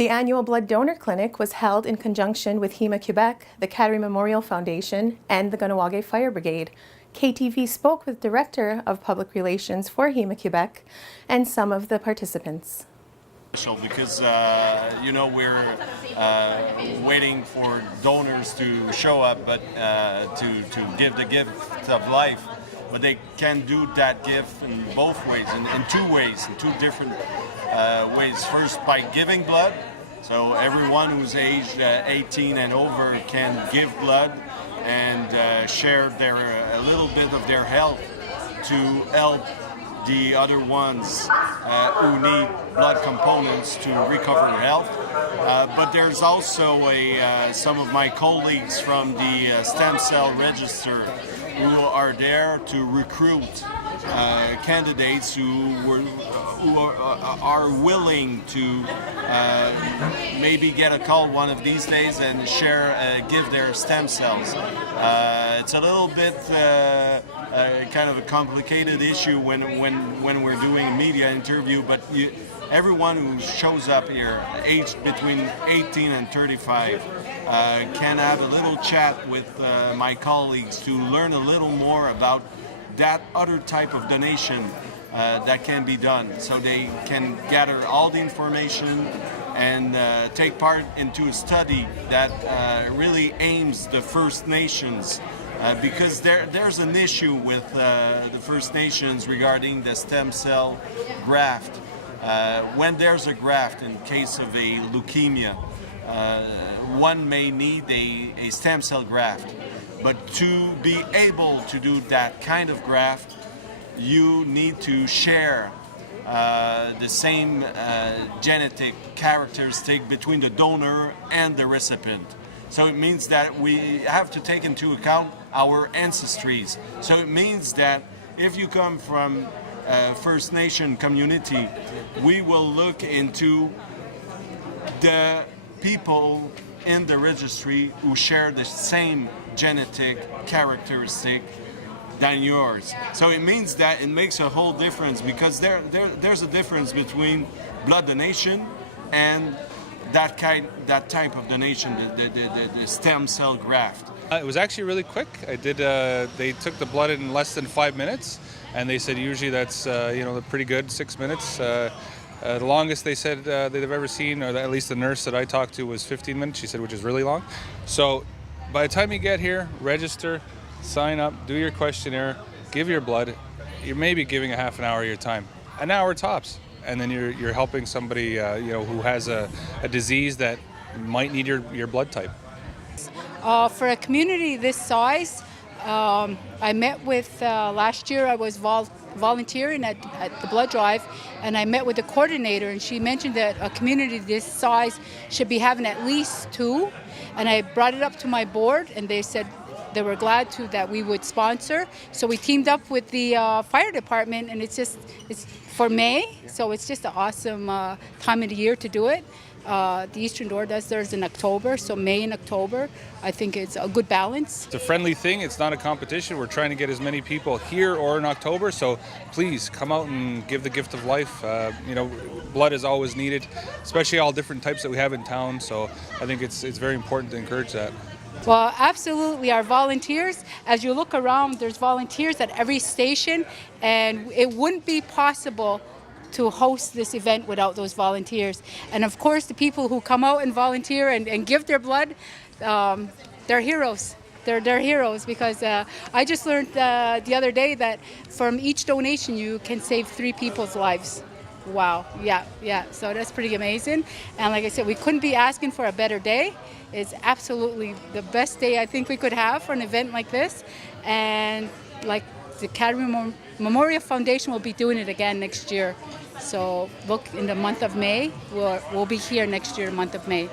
The annual blood donor clinic was held in conjunction with Hema Quebec, the Kateri Memorial Foundation, and the Kahnawake Fire Brigade. KTV spoke with Director of Public Relations for Hema Quebec and some of the participants. Because we're waiting for donors to show up, but to give the gift of life. But they can do that gift in both ways, in two different ways. First, by giving blood. So everyone who's aged 18 and over can give blood and share a little bit of their health to help the other ones who need blood components to recover health. But there's also some of my colleagues from the stem cell register who are there to recruit candidates who are willing to maybe get a call one of these days and give their stem cells. It's a little bit kind of a complicated issue when we're doing a media interview, but everyone who shows up here, aged between 18 and 35, can have a little chat with my colleagues to learn a little more about that other type of donation that can be done, so they can gather all the information and take part into a study that really aims the First Nations. Because there's an issue with the First Nations regarding the stem cell graft. When there's a graft in case of a leukemia, one may need a stem cell graft. But to be able to do that kind of graft, you need to share the same genetic characteristic between the donor and the recipient. So it means that we have to take into account our ancestries. So it means that if you come from a First Nation community, we will look into the people in the registry who share the same genetic characteristic than yours. So it means that it makes a whole difference, because there's a difference between blood donation and that type of donation, the stem cell graft. It was actually really quick. They took the blood in less than 5 minutes, and they said usually that's pretty good, 6 minutes. The longest they said they've ever seen, or at least the nurse that I talked to, was 15 minutes. She said, which is really long. So by the time you get here, register, sign up, do your questionnaire, give your blood. You're maybe giving a half an hour of your time, an hour tops. And then you're helping somebody who has a disease that might need your blood type. For a community this size, I met with last year. I was volunteering at the blood drive, and I met with the coordinator, and she mentioned that a community this size should be having at least 2. And I brought it up to my board, and they said they were glad that we would sponsor. So we teamed up with the fire department, and it's for May, so it's just an awesome time of the year to do it. The Eastern Door does theirs in October, so May and October, I think it's a good balance. It's a friendly thing. It's not a competition. We're trying to get as many people here or in October, so please come out and give the gift of life. Blood is always needed, especially all different types that we have in town, so I think it's very important to encourage that. Well, absolutely. Our volunteers, as you look around, there's volunteers at every station, and it wouldn't be possible to host this event without those volunteers. And of course, the people who come out and volunteer and give their blood, they're heroes. They're heroes, because I just learned the other day that from each donation you can save 3 people's lives. Wow, yeah, so that's pretty amazing. And like I said, we couldn't be asking for a better day. It's absolutely the best day I think we could have for an event like this. And like the Kateri Memorial Foundation will be doing it again next year. So look, in the month of May, we'll be here next year, month of May.